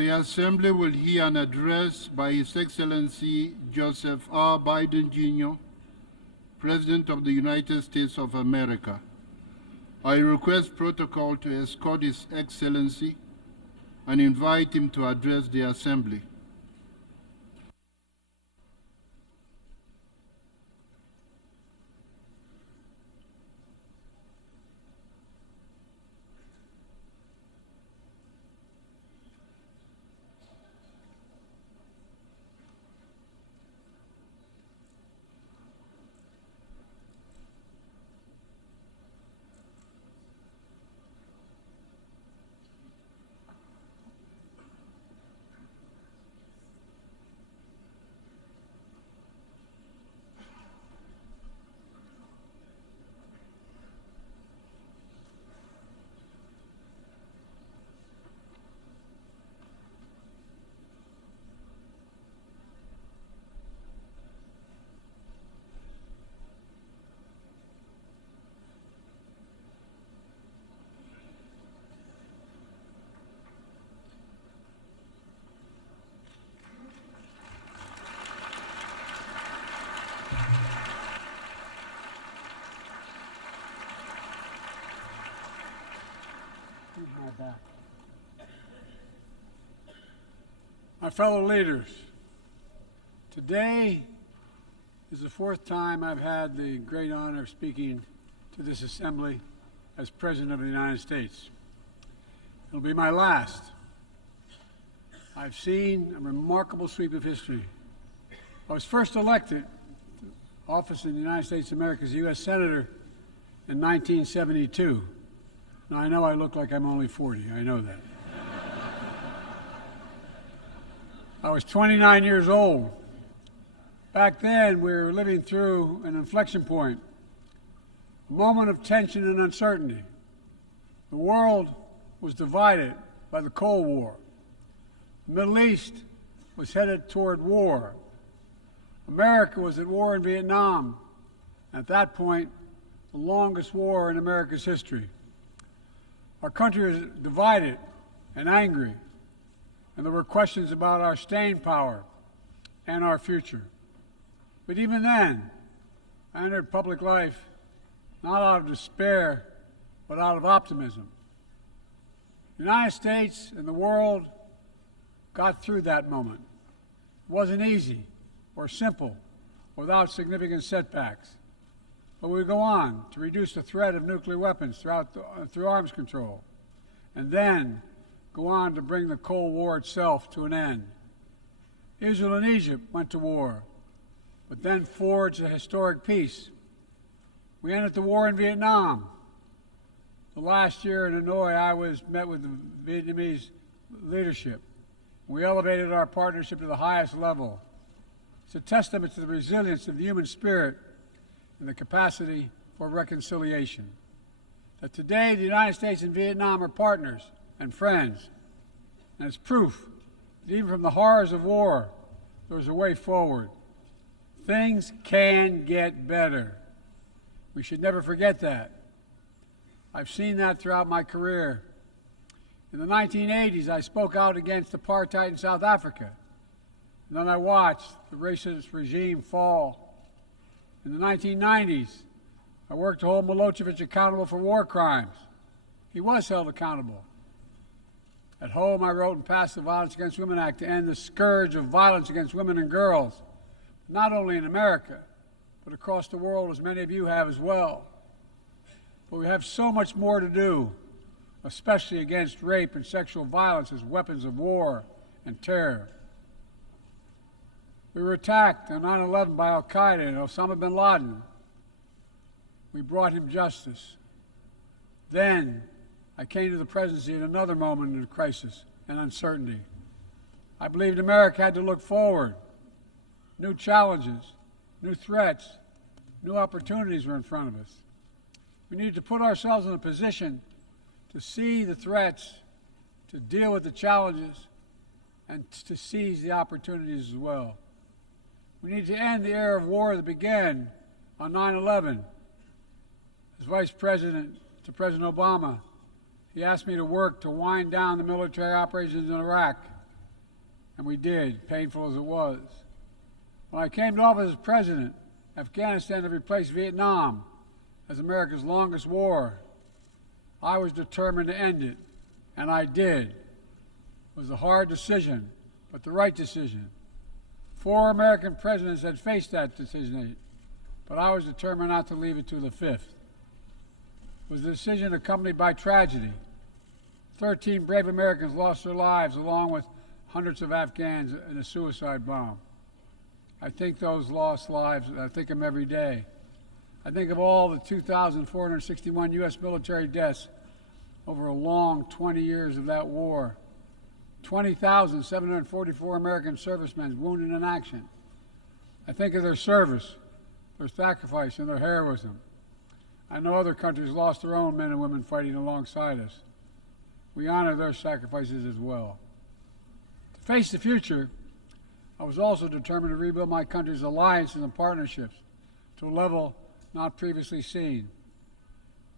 The Assembly will hear an address by His Excellency Joseph R. Biden, Jr., President of the United States of America. I request protocol to escort His Excellency and invite him to address the Assembly. My fellow leaders, today is the fourth time I've had the great honor of speaking to this assembly as President of the United States. It'll be my last. I've seen a remarkable sweep of history. I was first elected to office in the United States of America as a U.S. Senator in 1972. Now, I know I look like I'm only 40. I know that. I was 29 years old. Back then, we were living through an inflection point, a moment of tension and uncertainty. The world was divided by the Cold War. The Middle East was headed toward war. America was at war in Vietnam. At that point, the longest war in America's history. Our country was divided and angry, and there were questions about our staying power and our future. But even then, I entered public life not out of despair, but out of optimism. The United States and the world got through that moment. It wasn't easy or simple without significant setbacks. But we go on to reduce the threat of nuclear weapons through arms control, and then go on to bring the Cold War itself to an end. Israel and Egypt went to war, but then forged a historic peace. We ended the war in Vietnam. The last year in Hanoi, I met with the Vietnamese leadership. We elevated our partnership to the highest level. It's a testament to the resilience of the human spirit and the capacity for reconciliation. That today, the United States and Vietnam are partners and friends, and it's proof that even from the horrors of war, there's a way forward. Things can get better. We should never forget that. I've seen that throughout my career. In the 1980s, I spoke out against apartheid in South Africa, and then I watched the racist regime fall. In the 1990s, I worked to hold Milosevic accountable for war crimes. He was held accountable. At home, I wrote and passed the Violence Against Women Act to end the scourge of violence against women and girls, not only in America, but across the world, as many of you have as well. But we have so much more to do, especially against rape and sexual violence as weapons of war and terror. We were attacked on 9/11 by al-Qaeda and Osama bin Laden. We brought him justice. Then I came to the presidency at another moment of crisis and uncertainty. I believed America had to look forward. New challenges, new threats, new opportunities were in front of us. We needed to put ourselves in a position to see the threats, to deal with the challenges, and to seize the opportunities as well. We need to end the era of war that began on 9/11. As Vice President to President Obama, he asked me to work to wind down the military operations in Iraq and we did, painful as it was. When I came to office as president, Afghanistan had replaced Vietnam as America's longest war. I was determined to end it, and I did. It was a hard decision, but the right decision. 4 American presidents had faced that decision, but I was determined not to leave it to the 5th. It was a decision accompanied by tragedy. 13 brave Americans lost their lives, along with hundreds of Afghans in a suicide bomb. I think those lost lives, I think them every day. I think of all the 2,461 U.S. military deaths over a long 20 years of that war. 20,744 American servicemen wounded in action. I think of their service, their sacrifice, and their heroism. I know other countries lost their own men and women fighting alongside us. We honor their sacrifices as well. To face the future, I was also determined to rebuild my country's alliances and partnerships to a level not previously seen.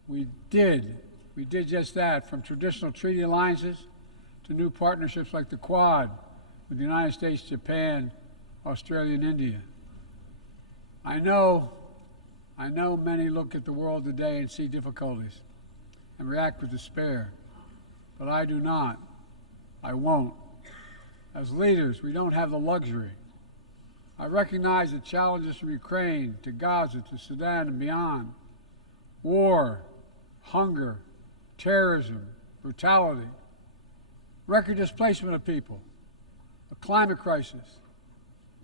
We did just that, from traditional treaty alliances to new partnerships like the Quad with the United States, Japan, Australia, and India. I know many look at the world today and see difficulties and react with despair, but I do not. I won't. As leaders, we don't have the luxury. I recognize the challenges from Ukraine to Gaza to Sudan and beyond. War, hunger, terrorism, brutality, record displacement of people, a climate crisis,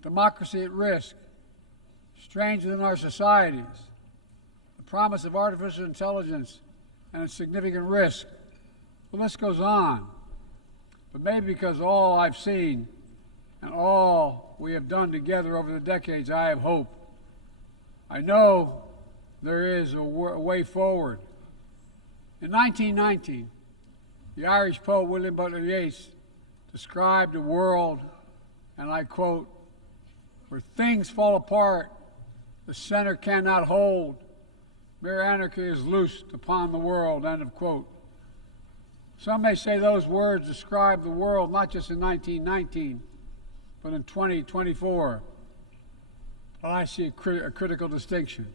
democracy at risk, strains within our societies, the promise of artificial intelligence and its significant risk. The list goes on. But maybe because all I've seen and all we have done together over the decades, I have hope. I know there is a way forward. In 1919, the Irish poet William Butler Yeats described a world, and I quote, "where things fall apart, the center cannot hold, mere anarchy is loosed upon the world," end of quote. Some may say those words describe the world not just in 1919, but in 2024. But I see a critical distinction.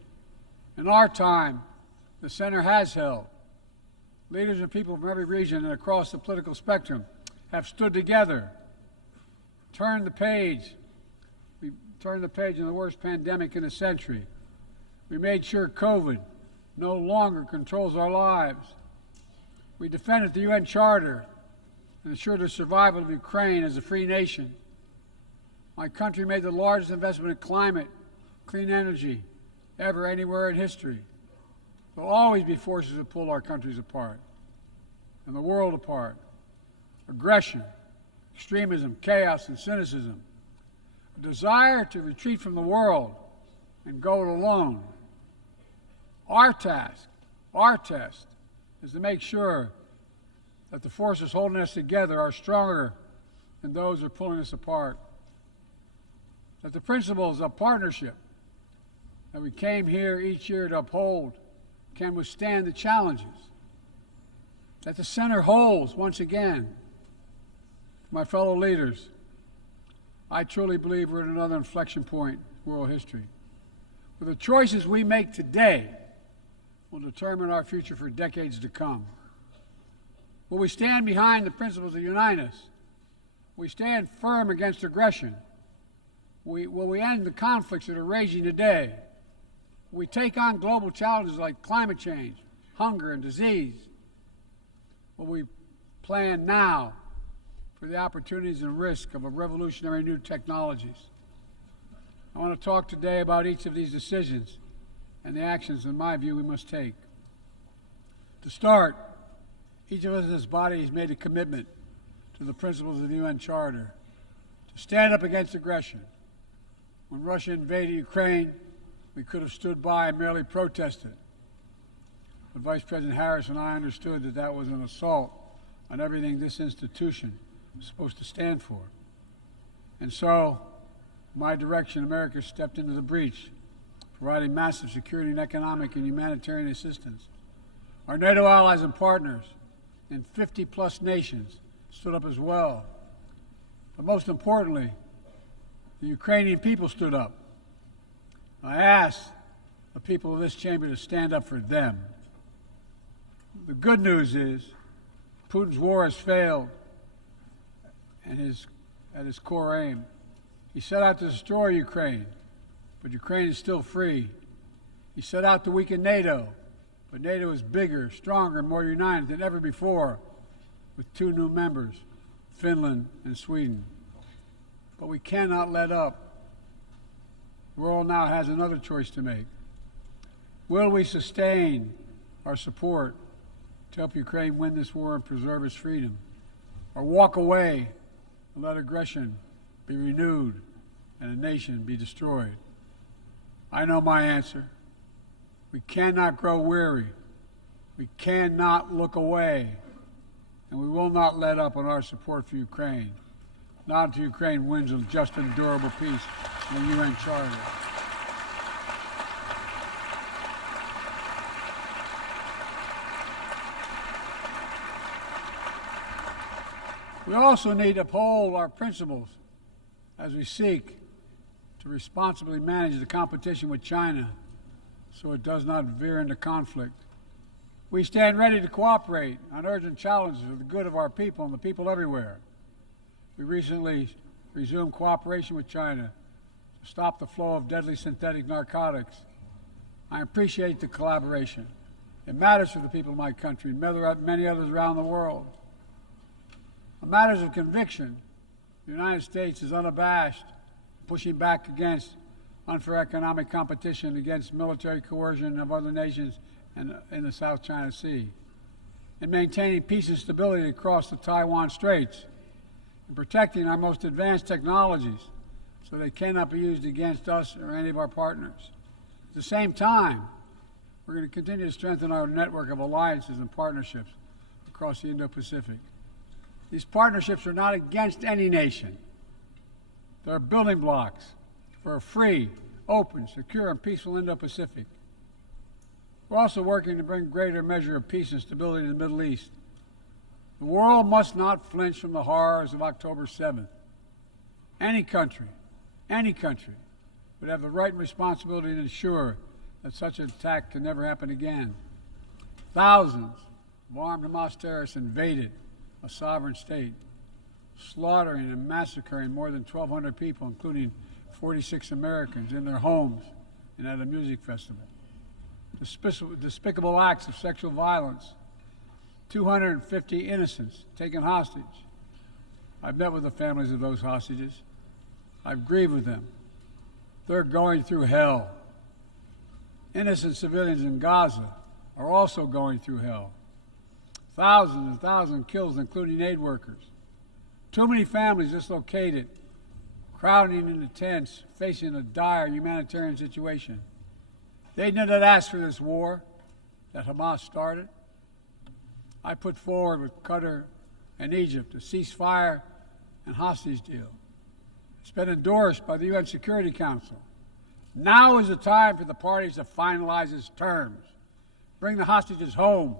In our time, the center has held. Leaders and people from every region and across the political spectrum have stood together, turned the page. We turned the page in the worst pandemic in a century. We made sure COVID no longer controls our lives. We defended the UN Charter and ensured the survival of Ukraine as a free nation. My country made the largest investment in climate, clean energy, ever anywhere in history. There will always be forces that pull our countries apart and the world apart. Aggression, extremism, chaos, and cynicism. A desire to retreat from the world and go it alone. Our task, our test, is to make sure that the forces holding us together are stronger than those who are pulling us apart. That the principles of partnership that we came here each year to uphold can withstand the challenges. That the center holds once again. My fellow leaders, I truly believe we're at another inflection point in world history. For the choices we make today will determine our future for decades to come. Will we stand behind the principles that unite us? Will we stand firm against aggression? Will we end the conflicts that are raging today? Will we take on global challenges like climate change, hunger, and disease? Will we plan now for the opportunities and risk of a revolutionary new technologies? I want to talk today about each of these decisions and the actions, in my view, we must take. To start, each of us in this body has made a commitment to the principles of the UN Charter to stand up against aggression. When Russia invaded Ukraine, we could have stood by and merely protested. But Vice President Harris and I understood that that was an assault on everything this institution was supposed to stand for. And so, my direction, America stepped into the breach, providing massive security and economic and humanitarian assistance. Our NATO allies and partners in 50-plus nations stood up as well. But most importantly, the Ukrainian people stood up. I asked the people of this chamber to stand up for them. The good news is Putin's war has failed and at his core aim. He set out to destroy Ukraine, but Ukraine is still free. He set out to weaken NATO, but NATO is bigger, stronger, and more united than ever before, with 2 new members, Finland and Sweden. But we cannot let up. The world now has another choice to make. Will we sustain our support to help Ukraine win this war and preserve its freedom, or walk away and let aggression be renewed and a nation be destroyed? I know my answer. We cannot grow weary. We cannot look away. And we will not let up on our support for Ukraine, not until Ukraine wins a just and durable peace in the UN Charter. We also need to uphold our principles as we seek to responsibly manage the competition with China so it does not veer into conflict. We stand ready to cooperate on urgent challenges for the good of our people and the people everywhere. We recently resumed cooperation with China to stop the flow of deadly synthetic narcotics. I appreciate the collaboration. It matters for the people of my country and many others around the world. On matters of conviction, the United States is unabashed, pushing back against unfair economic competition, against military coercion of other nations and in the South China Sea, and maintaining peace and stability across the Taiwan Straits, and protecting our most advanced technologies so they cannot be used against us or any of our partners. At the same time, we're going to continue to strengthen our network of alliances and partnerships across the Indo-Pacific. These partnerships are not against any nation. They're building blocks for a free, open, secure, and peaceful Indo-Pacific. We're also working to bring greater measure of peace and stability to the Middle East. The world must not flinch from the horrors of October 7th. Any country would have the right and responsibility to ensure that such an attack can never happen again. Thousands of armed Hamas terrorists invaded a sovereign state, slaughtering and massacring more than 1,200 people, including 46 Americans, in their homes and at a music festival. Despicable acts of sexual violence, 250 innocents taken hostage. I've met with the families of those hostages. I've grieved with them. They're going through hell. Innocent civilians in Gaza are also going through hell. Thousands and thousands killed, including aid workers. Too many families dislocated, crowding into tents, facing a dire humanitarian situation. They did not ask for this war that Hamas started. I put forward with Qatar and Egypt a ceasefire and hostage deal. It's been endorsed by the UN Security Council. Now is the time for the parties to finalize its terms, bring the hostages home,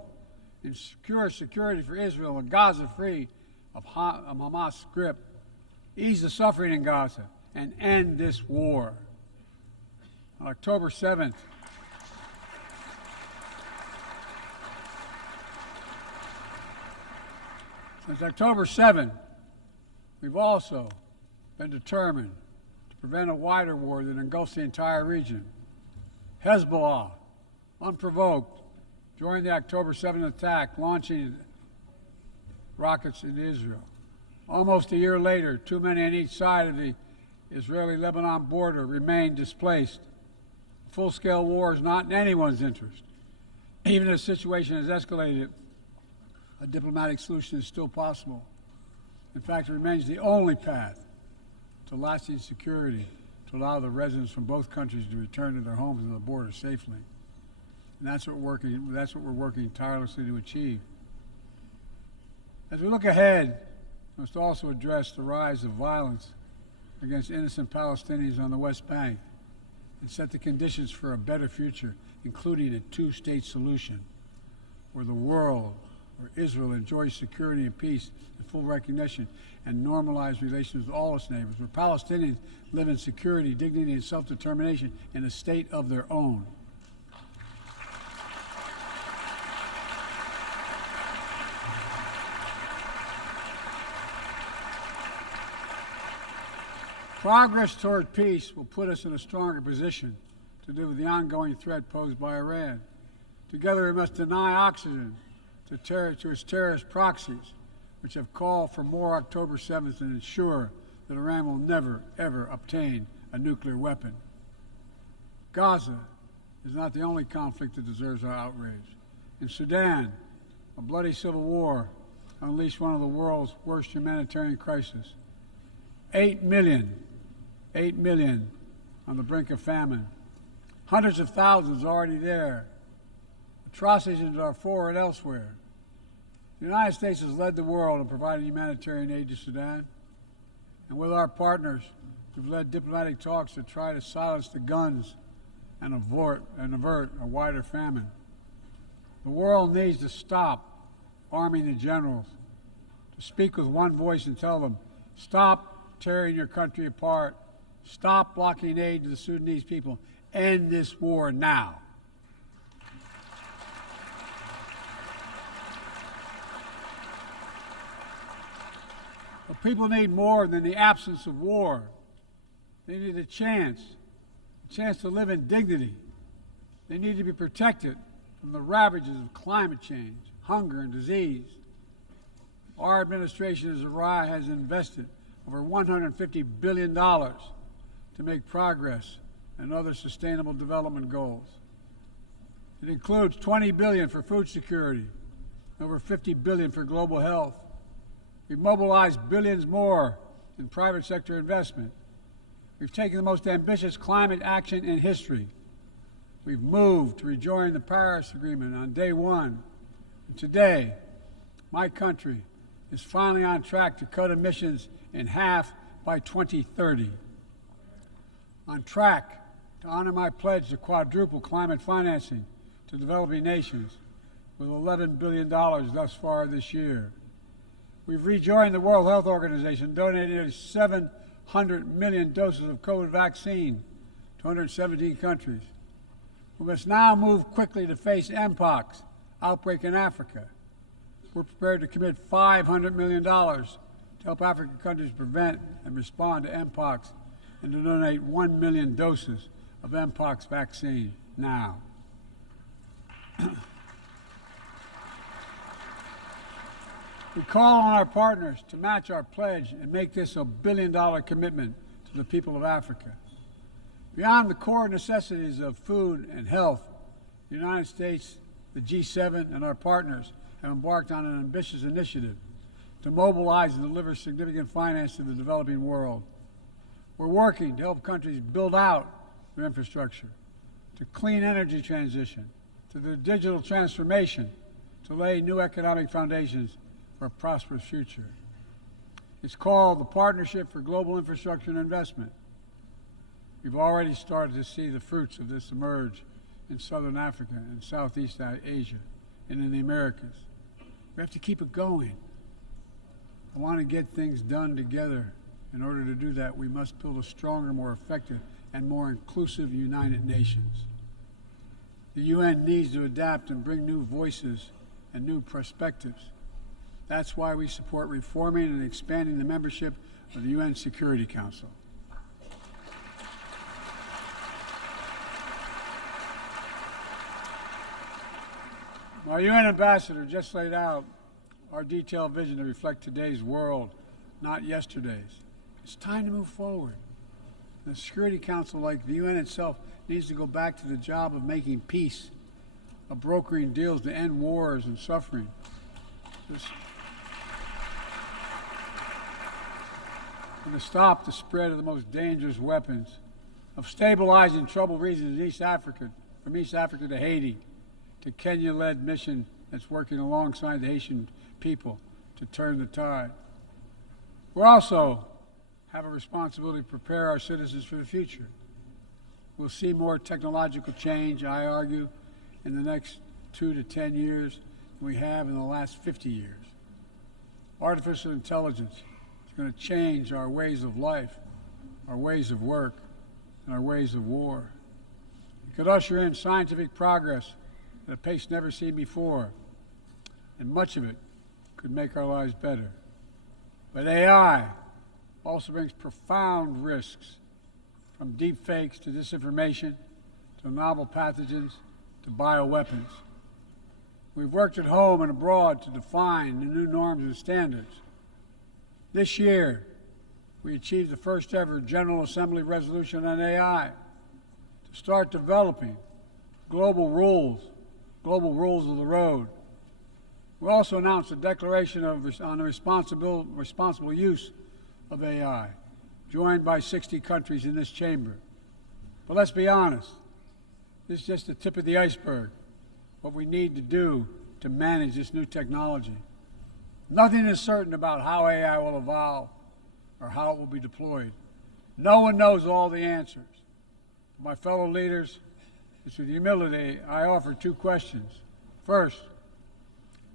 and secure security for Israel and Gaza free of Hamas' grip, ease the suffering in Gaza, and end this war. On October 7th, since October 7th, we've also been determined to prevent a wider war that engulfs the entire region. Hezbollah, unprovoked, during the October 7th attack, launching rockets into Israel. Almost a year later, too many on each side of the Israeli-Lebanon border remain displaced. Full-scale war is not in anyone's interest. Even if the situation has escalated, a diplomatic solution is still possible. In fact, it remains the only path to lasting security to allow the residents from both countries to return to their homes and the border safely. And that's what we're working tirelessly to achieve. As we look ahead, we must also address the rise of violence against innocent Palestinians on the West Bank and set the conditions for a better future, including a two-state solution where the world where Israel enjoys security and peace and full recognition and normalized relations with all its neighbors, where Palestinians live in security, dignity, and self-determination in a state of their own. Progress toward peace will put us in a stronger position to deal with the ongoing threat posed by Iran. Together, we must deny oxygen to its terrorist proxies, which have called for more October 7th and ensure that Iran will never, ever obtain a nuclear weapon. Gaza is not the only conflict that deserves our outrage. In Sudan, a bloody civil war unleashed one of the world's worst humanitarian crises. 8 million on the brink of famine. Hundreds of thousands already there. Atrocities in Darfur and elsewhere. The United States has led the world in providing humanitarian aid to Sudan. And with our partners, we've led diplomatic talks to try to silence the guns and avert a wider famine. The world needs to stop arming the generals, to speak with one voice and tell them, stop tearing your country apart, stop blocking aid to the Sudanese people, end this war now. But people need more than the absence of war. They need a chance to live in dignity. They need to be protected from the ravages of climate change, hunger, and disease. Our administration has invested over $150 billion to make progress and other sustainable development goals. It includes $20 billion for food security, over $50 billion for global health. We've mobilized billions more in private sector investment. We've taken the most ambitious climate action in history. We've moved to rejoin the Paris Agreement on day one. And today, my country is finally on track to cut emissions in half by 2030. On track to honor my pledge to quadruple climate financing to developing nations with $11 billion thus far this year. We've rejoined the World Health Organization, donating nearly 700 million doses of COVID vaccine to 117 countries. We must now move quickly to face Mpox outbreak in Africa. We're prepared to commit $500 million to help African countries prevent and respond to Mpox and to donate 1 million doses of Mpox vaccine now. We call on our partners to match our pledge and make this a billion-dollar commitment to the people of Africa. Beyond the core necessities of food and health, the United States, the G7, and our partners have embarked on an ambitious initiative to mobilize and deliver significant finance to the developing world. We're working to help countries build out their infrastructure, to clean energy transition, to the digital transformation, to lay new economic foundations for a prosperous future. It's called the Partnership for Global Infrastructure and Investment. We've already started to see the fruits of this emerge in Southern Africa and Southeast Asia and in the Americas. We have to keep it going. I want to get things done together. In order to do that, we must build a stronger, more effective, and more inclusive United Nations. The UN needs to adapt and bring new voices and new perspectives. That's why we support reforming and expanding the membership of the UN Security Council. Our UN ambassador just laid out our detailed vision to reflect today's world, not yesterday's. It's time to move forward. The Security Council, like the UN itself, needs to go back to the job of making peace, of brokering deals to end wars and suffering. And to stop the spread of the most dangerous weapons, of stabilizing troubled regions in East Africa, from East Africa to Haiti, to Kenya-led mission that's working alongside the Haitian people to turn the tide. We also have a responsibility to prepare our citizens for the future. We'll see more technological change, I argue, in the next 2 to 10 years than than we have in the last 50 years. Artificial intelligence is going to change our ways of life, our ways of work, and our ways of war. It could usher in scientific progress at a pace never seen before, and much of it could make our lives better. But AI also brings profound risks, from deep fakes to disinformation, to novel pathogens, to bioweapons. We've worked at home and abroad to define the new norms and standards. This year, we achieved the first ever General Assembly resolution on AI to start developing global rules of the road. We also announced a declaration on the responsible use of AI, joined by 60 countries in this chamber. But let's be honest, this is just the tip of the iceberg, what we need to do to manage this new technology. Nothing is certain about how AI will evolve or how it will be deployed. No one knows all the answers. My fellow leaders, it's with humility I offer two questions. First,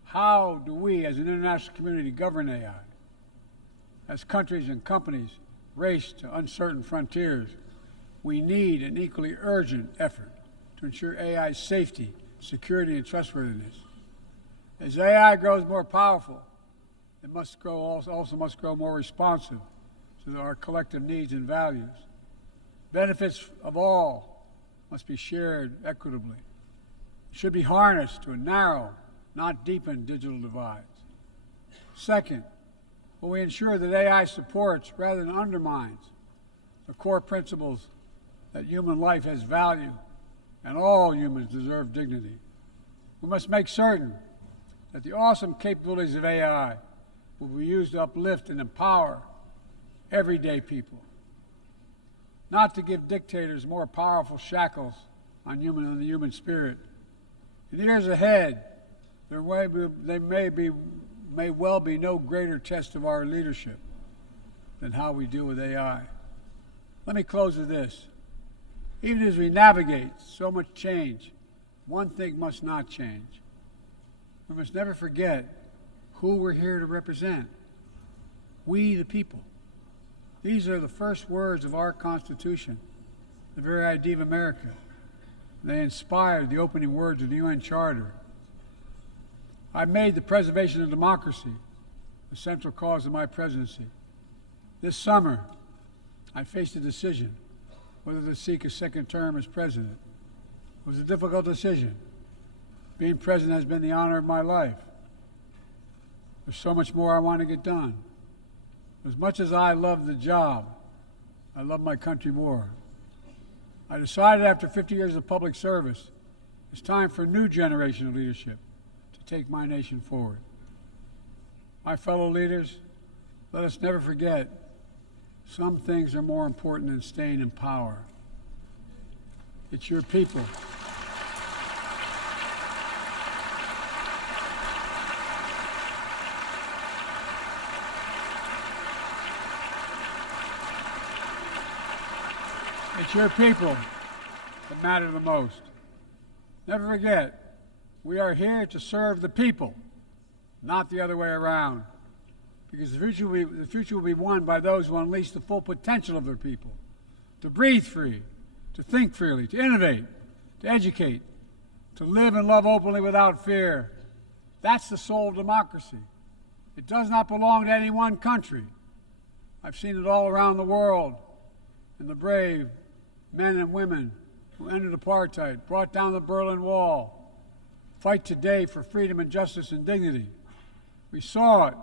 how do we as an international community govern AI? As countries and companies race to uncertain frontiers, we need an equally urgent effort to ensure AI's safety, security, and trustworthiness. As AI grows more powerful, it also must grow more responsive to our collective needs and values. Benefits of all must be shared equitably. It should be harnessed to narrow, not deepen, digital divides. Second, will we ensure that AI supports rather than undermines the core principles that human life has value and all humans deserve dignity? We must make certain that the awesome capabilities of AI will be used to uplift and empower everyday people, not to give dictators more powerful shackles on the human spirit. In the years ahead, there may well be no greater test of our leadership than how we deal with AI. Let me close with this. Even as we navigate so much change, one thing must not change. We must never forget who we're here to represent. We, the people. These are the first words of our Constitution, the very idea of America. They inspired the opening words of the UN Charter. I made the preservation of democracy the central cause of my presidency. This summer, I faced a decision whether to seek a second term as president. It was a difficult decision. Being president has been the honor of my life. There's so much more I want to get done. As much as I love the job, I love my country more. I decided after 50 years of public service, it's time for a new generation of leadership to take my nation forward. My fellow leaders, let us never forget, some things are more important than staying in power. It's your people. It's your people that matter the most. Never forget, we are here to serve the people, not the other way around. Because the future will be won by those who unleash the full potential of their people, to breathe free, to think freely, to innovate, to educate, to live and love openly without fear. That's the soul of democracy. It does not belong to any one country. I've seen it all around the world, in the brave men and women who ended apartheid, brought down the Berlin Wall, fight today for freedom and justice and dignity. We saw it,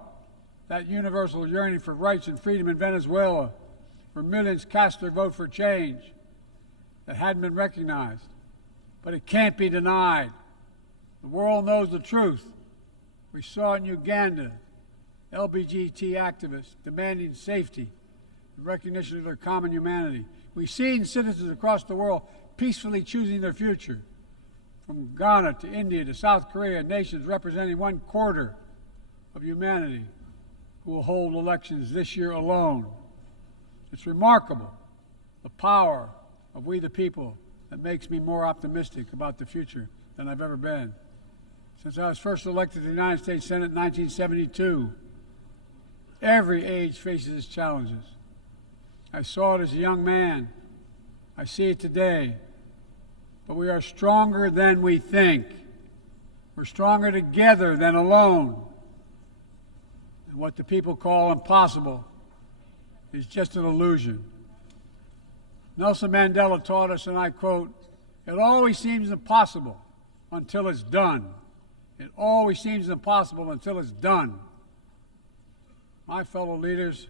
that universal yearning for rights and freedom in Venezuela, where millions cast their vote for change that hadn't been recognized. But it can't be denied. The world knows the truth. We saw in Uganda, LGBT activists demanding safety and recognition of their common humanity. We've seen citizens across the world peacefully choosing their future. From Ghana to India to South Korea, nations representing 1/4 of humanity who will hold elections this year alone. It's remarkable, the power of we the people, that makes me more optimistic about the future than I've ever been. Since I was first elected to the United States Senate in 1972, every age faces its challenges. I saw it as a young man. I see it today. But we are stronger than we think. We're stronger together than alone. And what the people call impossible is just an illusion. Nelson Mandela taught us, and I quote, "It always seems impossible until it's done. It always seems impossible until it's done." My fellow leaders,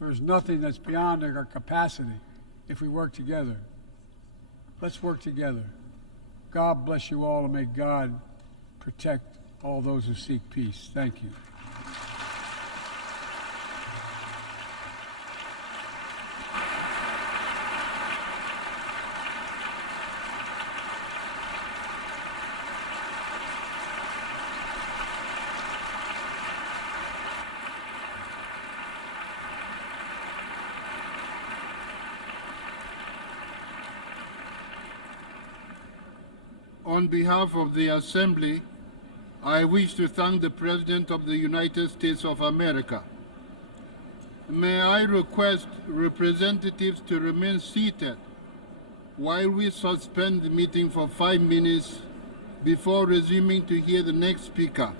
there is nothing that's beyond our capacity if we work together. Let's work together. God bless you all, and may God protect all those who seek peace. Thank you. On behalf of the Assembly, I wish to thank the President of the United States of America. May I request representatives to remain seated while we suspend the meeting for 5 minutes before resuming to hear the next speaker.